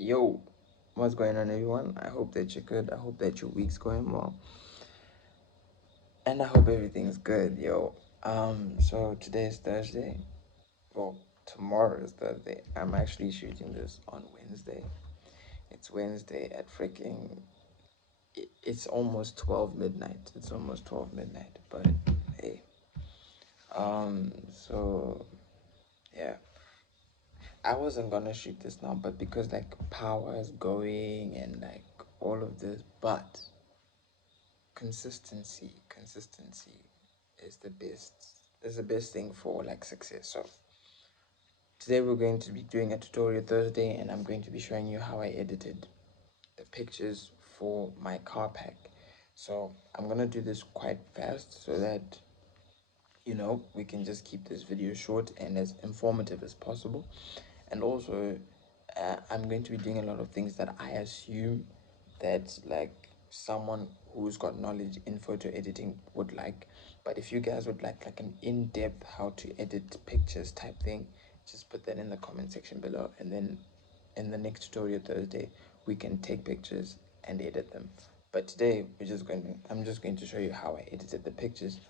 Yo, what's going on, everyone? I hope that you're good. I hope that your week's going well, and I hope everything's good, yo. So today is Thursday. Well, tomorrow is Thursday. I'm actually shooting this on Wednesday. It's Wednesday at freaking. It's almost 12 midnight. It's almost 12 midnight. But hey, so yeah, I wasn't gonna shoot this now, but because like power is going and like all of this, but consistency is the best thing for like success. So today we're going to be doing a tutorial Thursday, and I'm going to be showing you how I edited the pictures for my car pack. So I'm gonna do this quite fast so that we can just keep this video short and as informative as possible. And also I'm going to be doing a lot of things that I assume that like someone who's got knowledge in photo editing would like. But if you guys would like an in-depth how to edit pictures type thing, just put that in the comment section below, and then in the next tutorial Thursday we can take pictures and edit them. But today I'm just going to show you how I edited the pictures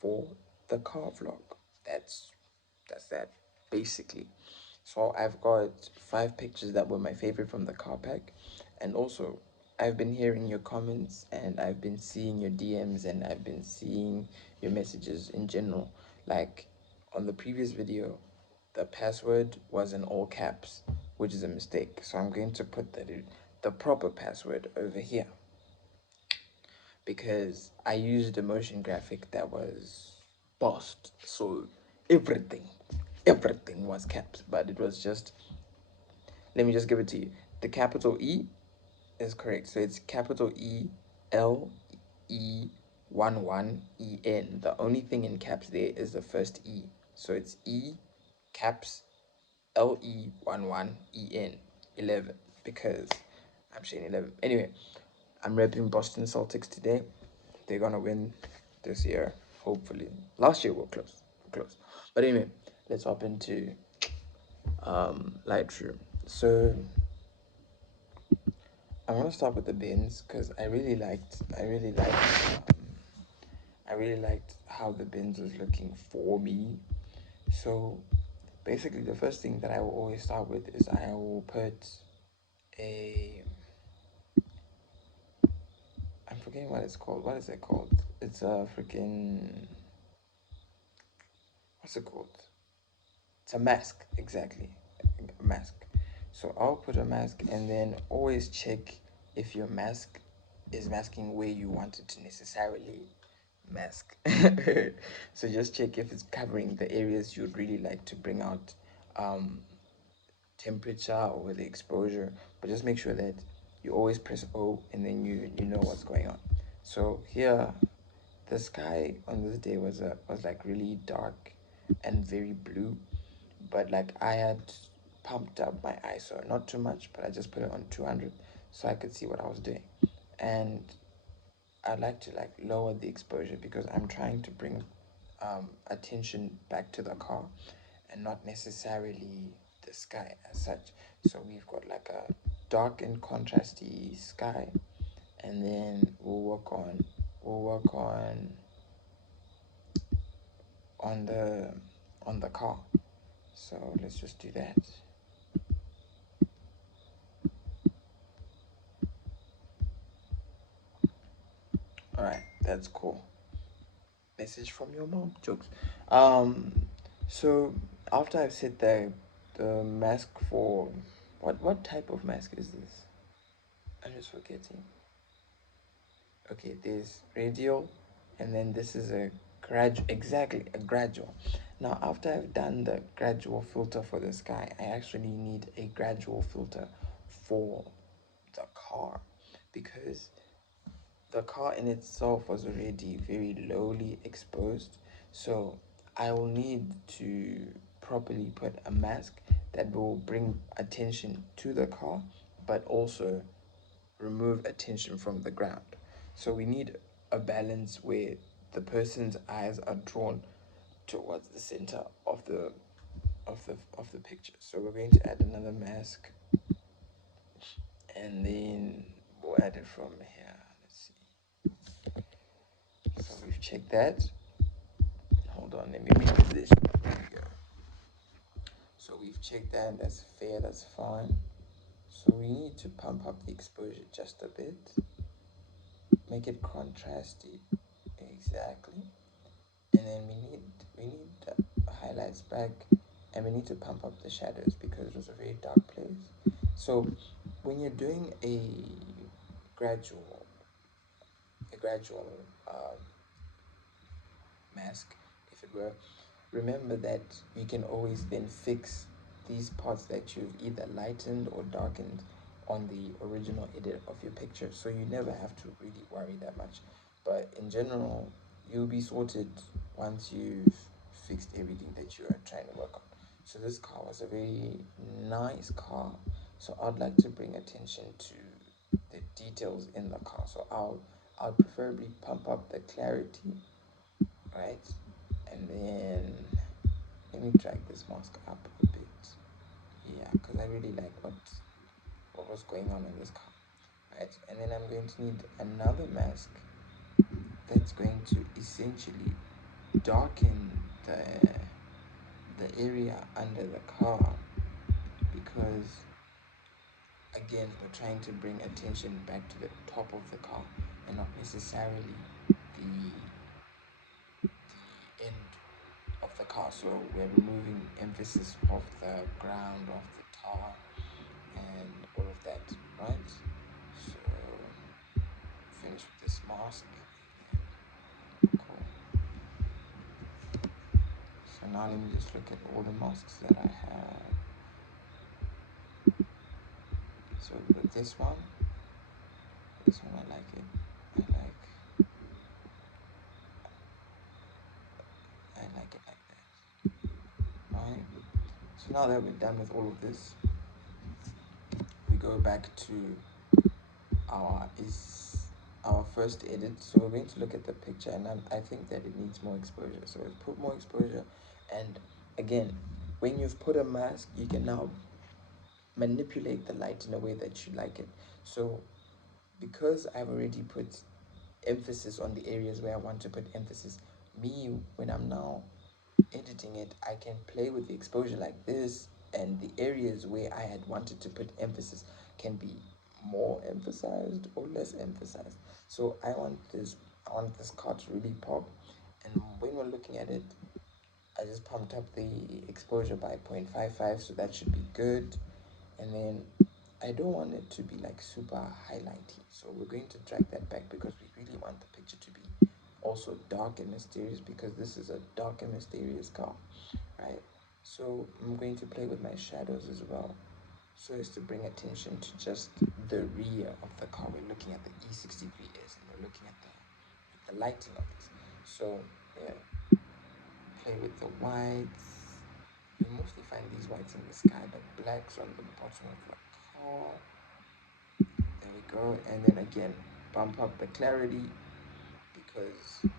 for the car vlog. That's that basically. So I've got 5 pictures that were my favorite from the car pack, and also I've been hearing your comments, and I've been seeing your DMs, and I've been seeing your messages in general. Like on the previous video, the password was in all caps, which is a mistake. So I'm going to put the proper password over here, because I used a motion graphic that was bossed. So everything, everything was caps, but it was just, let me just give it to you. The capital E is correct. So it's capital E L E 11 E N. The only thing in caps there is the first E. So it's E caps LE11 11, because I'm saying 11. Anyway, I'm repping Boston Celtics today. They're gonna win this year, hopefully. Last year we're close. We're close. But anyway, let's hop into Lightroom. So I'm gonna start with the bins because I really liked how the bins was looking for me. So basically, the first thing that I will always start with is I will put a, I'm forgetting what it's called. What is it called? It's a freaking, what's it called? It's a mask, exactly, a mask. So I'll put a mask, and then always check if your mask is masking where you want it to necessarily mask. So just check if it's covering the areas you'd really like to bring out um, temperature or the exposure. But just make sure that you always press O, and then you know what's going on. So here, the sky on this day was like really dark and very blue, but like I had pumped up my ISO, not too much, but I just put it on 200 so I could see what I was doing. And I like to like lower the exposure because I'm trying to bring attention back to the car and not necessarily the sky as such. So we've got like a dark and contrasty sky, and then we'll work on the car. So let's just do that. All right, that's cool. Message from your mom. Jokes. Um, so after I've set the mask for, what type of mask is this? I'm just forgetting. Okay, there's radial, and then this is a exactly a gradual. Now after I've done the gradual filter for the sky, I actually need a gradual filter for the car, because the car in itself was already very lowly exposed. So I will need to properly put a mask that will bring attention to the car, but also remove attention from the ground. So we need a balance where the person's eyes are drawn towards the center of the picture. So we're going to add another mask and then we'll add it from here. Let's see. So we've checked that. Hold on, let me make this. There we go. So we've checked that. That's fair. That's fine. So we need to pump up the exposure just a bit. Make it contrasty. Exactly. And then we need highlights back, and we need to pump up the shadows because it was a very dark place. So when you're doing gradual a gradual mask, if it were, remember that you can always then fix these parts that you've either lightened or darkened on the original edit of your picture, so you never have to really worry that much. But in general, you'll be sorted once you've fixed everything that you are trying to work on. So this car was a very nice car, so I'd like to bring attention to the details in the car. So I'll preferably pump up the clarity, right? And then let me drag this mask up a bit. Yeah, because I really like what was going on in this car, right? And then I'm going to need another mask that's going to essentially darken the area under the car, because again we're trying to bring attention back to the top of the car and not necessarily the end of the car. So we're removing emphasis off the ground, off the tar, and all of that, right? So finish with this mask. Cool. So now let me just look at all the masks that I have. So with this one I like it. I like it like that. Right. So now that we're done with all of this, we go back to our is our first edit. So we're going to look at the picture, and I think that it needs more exposure. So let's put more exposure. And again, when you've put a mask, you can now manipulate the light in a way that you like it. So because I've already put emphasis on the areas where I want to put emphasis, me, when I'm now editing it, I can play with the exposure like this, and the areas where I had wanted to put emphasis can be more emphasized or less emphasized. So I want this card to really pop, and when we're looking at it, I just pumped up the exposure by 0.55, so that should be good. And then I don't want it to be like super highlighty, so we're going to drag that back because we really want the picture to be also dark and mysterious, because this is a dark and mysterious car, right? So I'm going to play with my shadows as well, so as to bring attention to just the rear of the car. We're looking at the E63S, and we're looking at the lighting of this. So yeah, play with the whites. You mostly find these whites in the sky, but blacks on the bottom of the car. There we go. And then again, bump up the clarity, because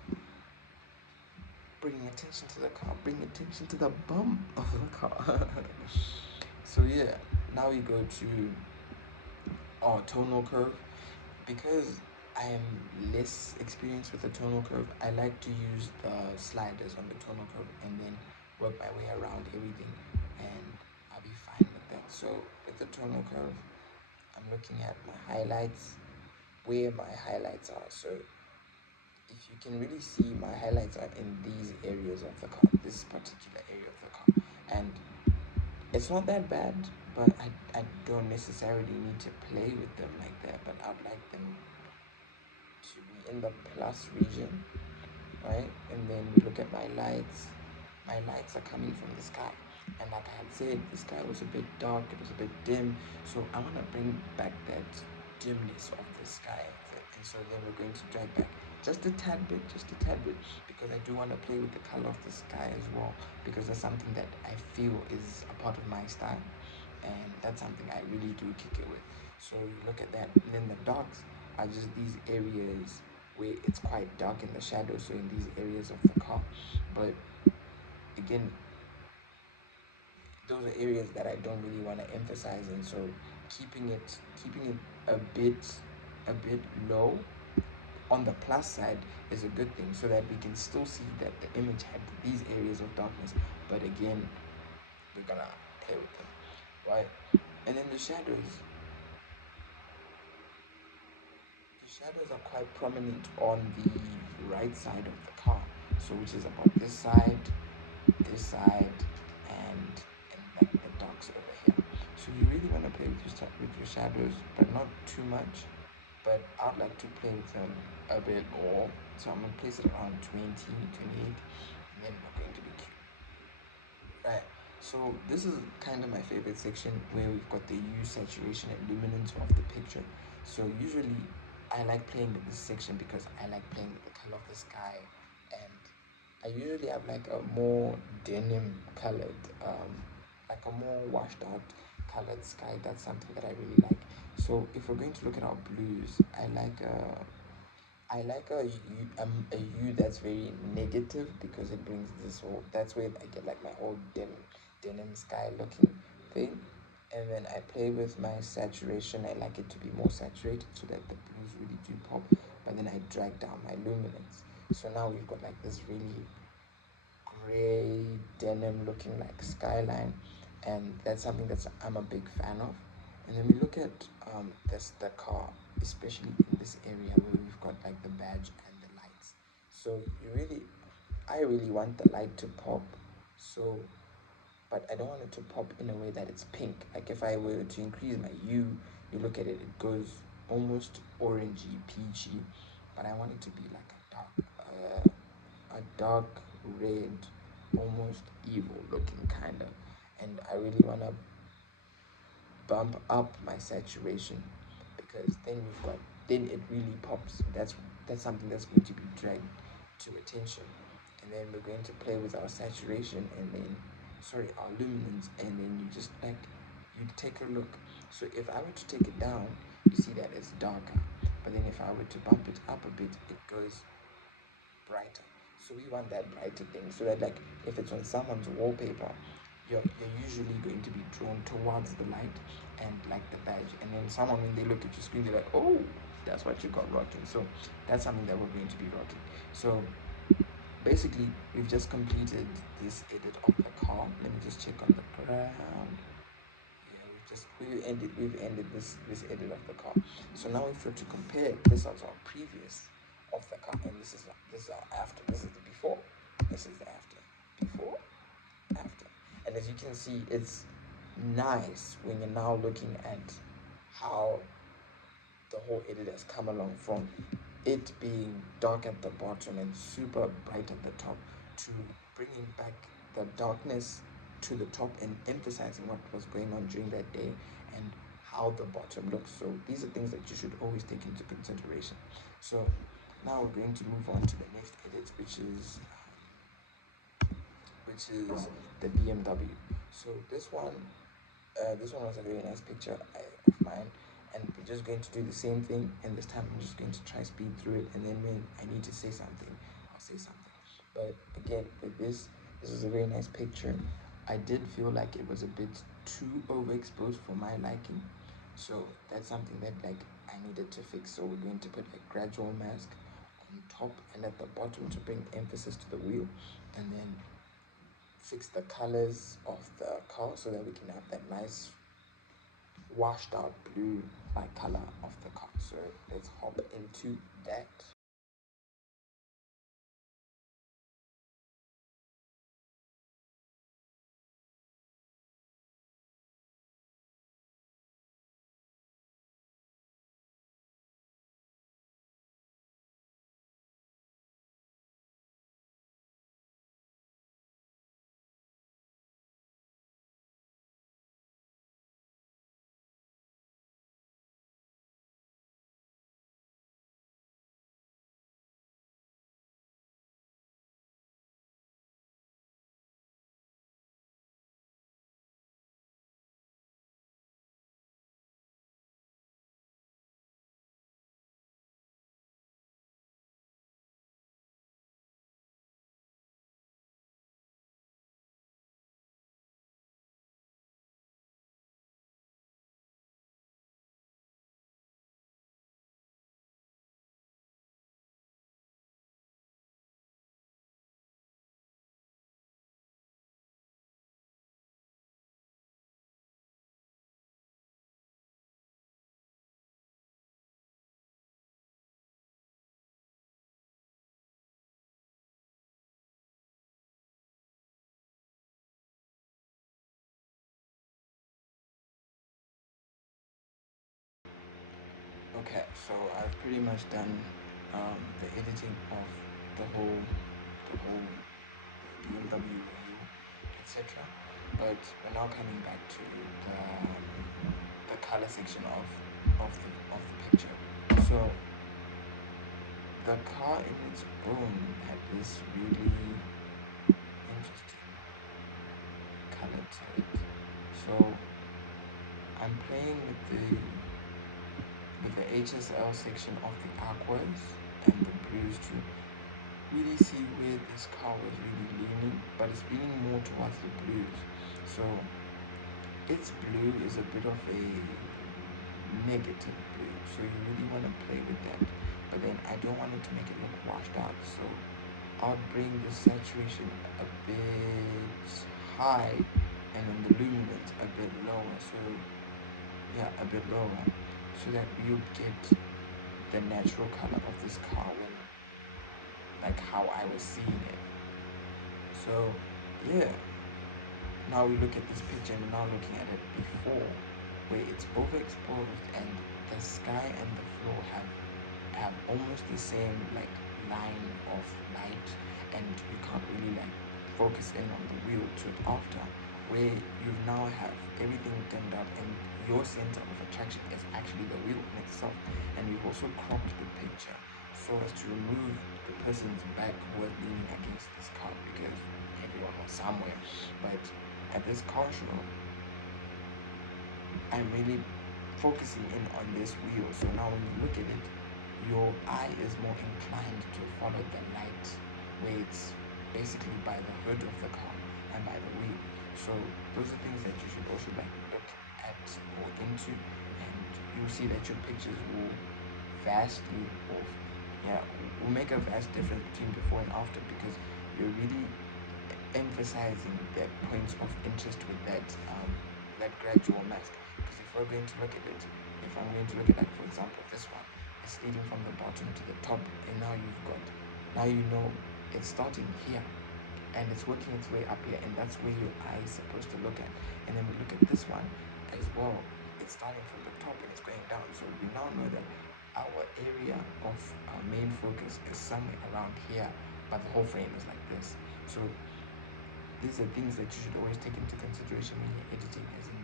bringing attention to the car, bring attention to the bump of the car. So yeah, now we go to our tonal curve. Because I am less experienced with the tonal curve, I like to use the sliders on the tonal curve and then work my way around everything, and I'll be fine with that. So with the tonal curve, I'm looking at my highlights, where my highlights are. So if you can really see, my highlights are in these areas of the car, this particular area of the car. And it's not that bad, but I don't necessarily need to play with them like that, but I'd like them to be in the plus region, right? And then we look at my lights. My lights are coming from the sky. And like I had said, the sky was a bit dark, it was a bit dim. So I want to bring back that dimness of the sky. And so then we're going to drag back just a tad bit, because I do want to play with the color of the sky as well, because that's something that I feel is a part of my style. And that's something I really do kick it with. So you look at that, and then the darks are just these areas where it's quite dark in the shadow, so in these areas of the car. But again, those are areas that I don't really want to emphasize in, so keeping it a bit low on the plus side is a good thing, so that we can still see that the image had these areas of darkness, but again, we're gonna play with them, right? And then the shadows are quite prominent on the right side of the car, so which is about this side, and like the dogs over here. So you really want to play with your shadows, but not too much. But I'd like to play with them a bit more. So I'm gonna place it around 20, 28, and then we're going to be cute. Right. So this is kind of my favorite section where we've got the hue, saturation, and luminance of the picture. So usually I like playing with this section because I like playing with the color of the sky, and I usually have like a more denim colored, like a more washed out colored sky. That's something that I really like. So if we're going to look at our blues, I like a hue that's very negative because it brings this whole. That's where I get like my whole denim sky looking thing, and then I play with my saturation. I like it to be more saturated so that the blues really do pop. But then I drag down my luminance. So now we've got like this really gray denim looking like skyline, and that's something that I'm a big fan of. And then we look at the car, especially in this area where we've got like the badge and the lights. So I really want the light to pop. So, but I don't want it to pop in a way that it's pink. Like if I were to increase my hue, you look at it, it goes almost orangey, peachy. But I want it to be like a dark red, almost evil looking kind of. And I really want to bump up my saturation, because then it really pops. That's something that's going to be dragged to attention. And then we're going to play with our saturation, and then sorry, our luminance, and then you take a look. So if I were to take it down, you see that it's darker. But then if I were to bump it up a bit, it goes brighter. So we want that brighter thing, so that like if it's on someone's wallpaper, you're usually going to be drawn towards the light and like the badge. And then someone, when they look at your screen, they're like, oh, that's what you got rocking. So that's something that we're going to be rocking. So basically, we've just completed this edit of the car. Let me just check on the ground. Yeah, we've ended this edit of the car. So now if we're to compare, this is our previous of the car, and this is our after. This is the before. This is the after. Before, after. And as you can see, it's nice when you're now looking at how the whole edit has come along from it being dark at the bottom and super bright at the top, to bringing back the darkness to the top and emphasizing what was going on during that day and how the bottom looks. So these are things that you should always take into consideration. So now we're going to move on to the next edit, which is the BMW. So this one was a very nice picture of mine, and we're just going to do the same thing, and this time I'm just going to try speed through it, and then when I need to say something, I'll say something. But again, with this is a very nice picture. I did feel like it was a bit too overexposed for my liking, so that's something that like I needed to fix. So we're going to put a gradual mask on top and at the bottom to bring emphasis to the wheel, and then fix the colors of the car so that we can have that nice washed out blue like color of the car. So let's hop into that. Okay, so I've pretty much done the editing of the whole BMW review, etc. But we're now coming back to the color section of the picture. So the car in its own had this really interesting color to it. So I'm playing with the HSL section of the aquas and the blues to really see where this car was really leaning, but it's leaning more towards the blues. So its blue is a bit of a negative blue, so you really want to play with that. But then I don't want it to make it look washed out, so I'll bring the saturation a bit high and then the luminance a bit lower. So yeah, a bit lower, so that you get the natural color of this car when, like how I was seeing it. So yeah, now we look at this picture and now looking at it before, where it's overexposed and the sky and the floor have almost the same like line of light, and you can't really like focus in on the wheel to it after, where you now have everything dimmed up and your center of attraction is actually the wheel in itself. And we've also cropped the picture so as to remove the person's back who was leaning against this car, because everyone was somewhere. But at this car show, I'm really focusing in on this wheel. So now when you look at it, your eye is more inclined to follow the light, where it's basically by the hood of the car and by the wheel. So those are things that you should also like look at or into, and you'll see that your pictures will vastly or yeah will make a vast difference between before and after, because you're really emphasizing that points of interest with that gradual mask. Because if we're going to look at it, if I'm going to look at, like, for example, this one, it's leading from the bottom to the top, and now you know it's starting here and it's working its way up here, and that's where your eye is supposed to look at. And then we look at this one as well, it's starting from the top and it's going down. So we now know that our area of main focus is somewhere around here, but the whole frame is like this. So these are things that you should always take into consideration when you're editing, as in,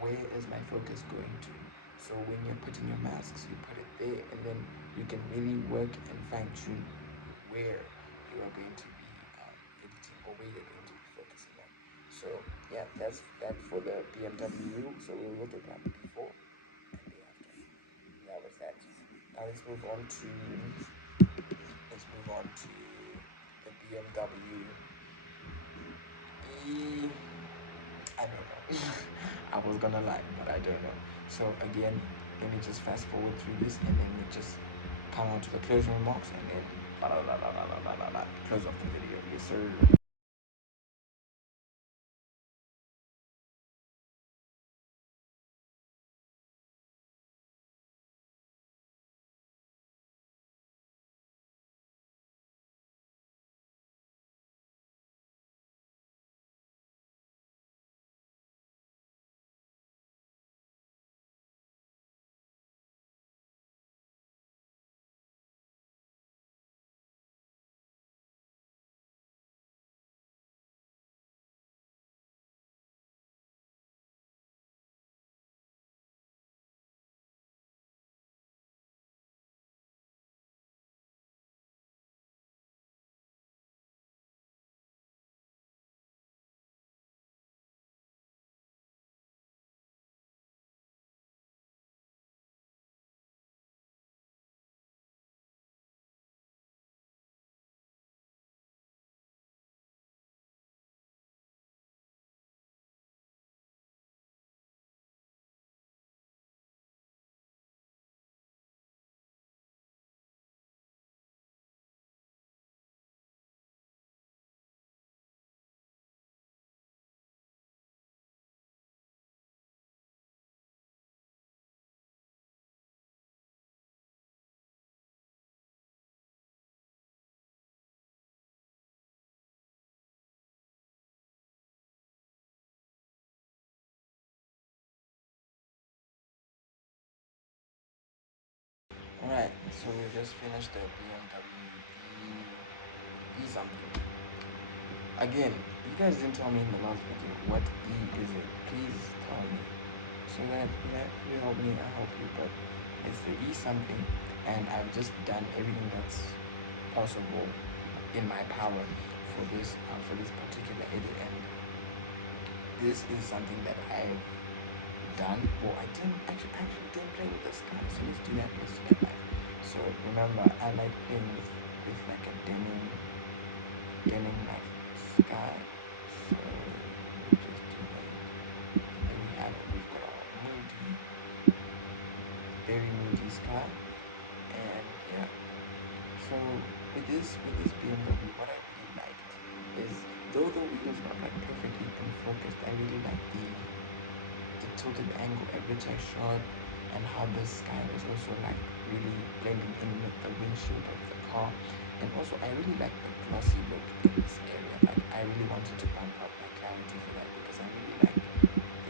where is my focus going to? So when you're putting your masks, you put it there, and then you can really work and fine tune where you are going to be editing, or where you're going to be focusing on. So yeah, that's that for the BMW wheel. So we'll look at that before and the after. That was that. Now let's move on to the BMW E. I don't know. I was gonna lie, but I don't know. So again, let me just fast forward through this, and then we just come on to the closing remarks, and then close off the video. Yes, sir. So we just finished the BMW E something. Again, you guys didn't tell me in the last video what E is it. Please tell me so that you help me, I help you. But it's the E something, and I've just done everything that's possible in my power for this particular edit, and this is something that I've done. Well, I didn't actually didn't play with the sky, so let's do that. Let's do that live. So remember, I like playing with like a denim like sky. So we just do that. And then we've got our moody, very moody sky, and yeah. So with this BMW, what I really liked is though the wheels are like perfectly in focused, I really like the tilted angle at which I shot, and how the sky was also like really blending in with the windshield of the car. And also I really like the glossy look in this area. Like I really wanted to bump up my clarity for that, because I really like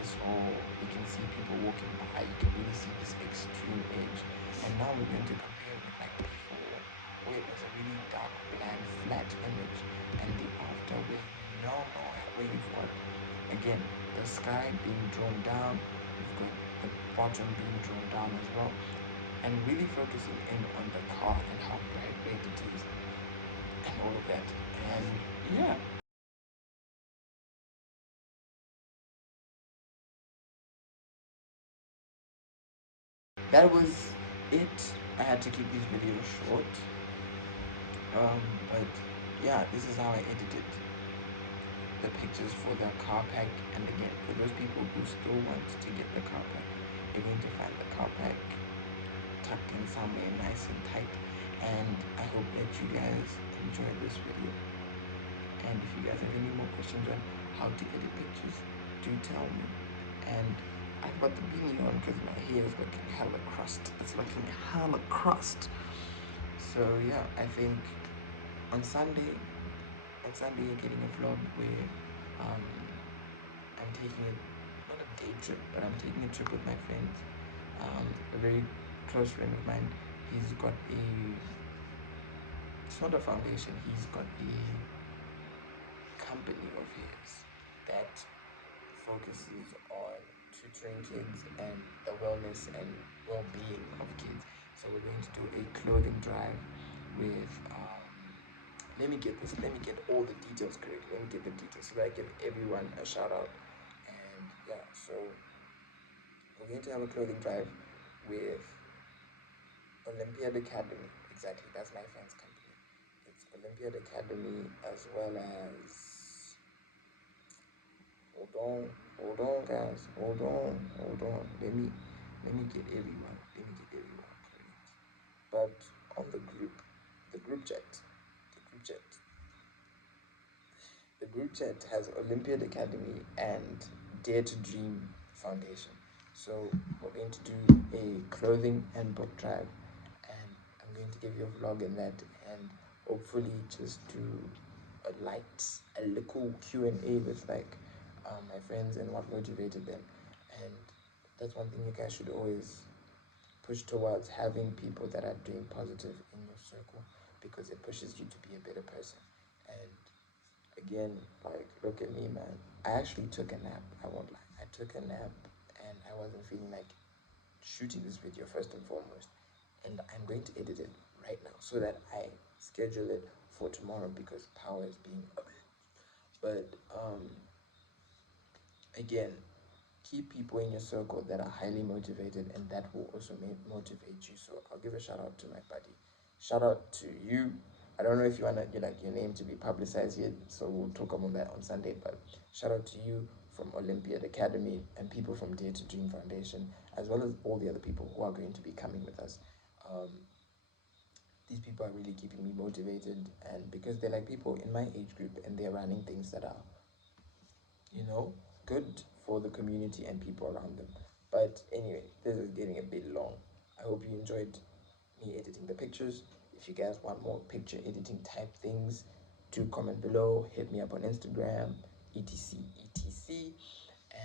this whole, you can see people walking by, you can really see this extreme edge. And now we're going to compare it with like before, where it was a really dark, bland, flat image, and the after, where you know where you've got, again, the sky being drawn down, you've got the bottom being drawn down as well, and really focusing in on the car and how bright red it is and all of that. And yeah, that was it. I had to keep these videos short, but yeah, this is how I edited the pictures for the car pack. And again, for those people who still want to get the car pack, you're going to find the car pack tucked in somewhere nice and tight. And I hope that you guys enjoyed this video. And if you guys have any more questions on how to edit pictures, do tell me. And I've got the beanie on because my hair is looking hella crust. It's looking hella crust. So yeah, I think on Sunday, you're getting a vlog where um, I'm taking it, not a day trip, but I'm taking a trip with my friends. A very close friend of mine, he's got a, it's not a foundation, he's got a company of his that focuses on tutoring kids and the wellness and well-being of kids. So we're going to do a clothing drive with let me get all the details correct. Let me get the details so that I give everyone a shout out. And yeah, so we're going to have a clothing drive with Olympiad Academy. Exactly, that's my friend's company. It's Olympiad Academy, as well as, hold on, guys, hold on. Let me get everyone. Let me get everyone correct. But on the group chat, the group chat, the group chat has Olympiad Academy and Dare to Dream Foundation. So we're going to do a clothing and book drive, and I'm going to give you a vlog in that, and hopefully just do a little Q&A with like my friends and what motivated them. And that's one thing you guys should always push towards, having people that are doing positive in your circle, because it pushes you to be a better person. And again, like, look at me, man. I actually took a nap. I won't lie. I took a nap, and I wasn't feeling like shooting this video first and foremost. And I'm going to edit it right now so that I schedule it for tomorrow, because power is being a bit. But again, keep people in your circle that are highly motivated, and that will also motivate you. So I'll give a shout out to my buddy. Shout out to you. I don't know if you want your name to be publicized yet, so we'll talk about that on Sunday. But shout out to you from Olympiad Academy and people from Dare to Dream Foundation, as well as all the other people who are going to be coming with us. Um, these people are really keeping me motivated, and because they're like people in my age group, and they're running things that are, good for the community and people around them. But anyway, this is getting a bit long. I hope you enjoyed me editing the pictures. If you guys want more picture editing type things, do comment below. Hit me up on Instagram, etc.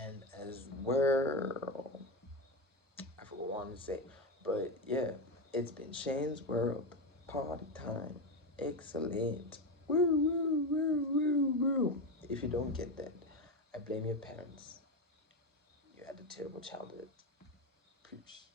And as well, I forgot what I wanted to say, but yeah, It's been Shane's World. Party time. Excellent. Woo, woo, woo, woo, woo. If you don't get that, I blame your parents. You had a terrible childhood. Peace.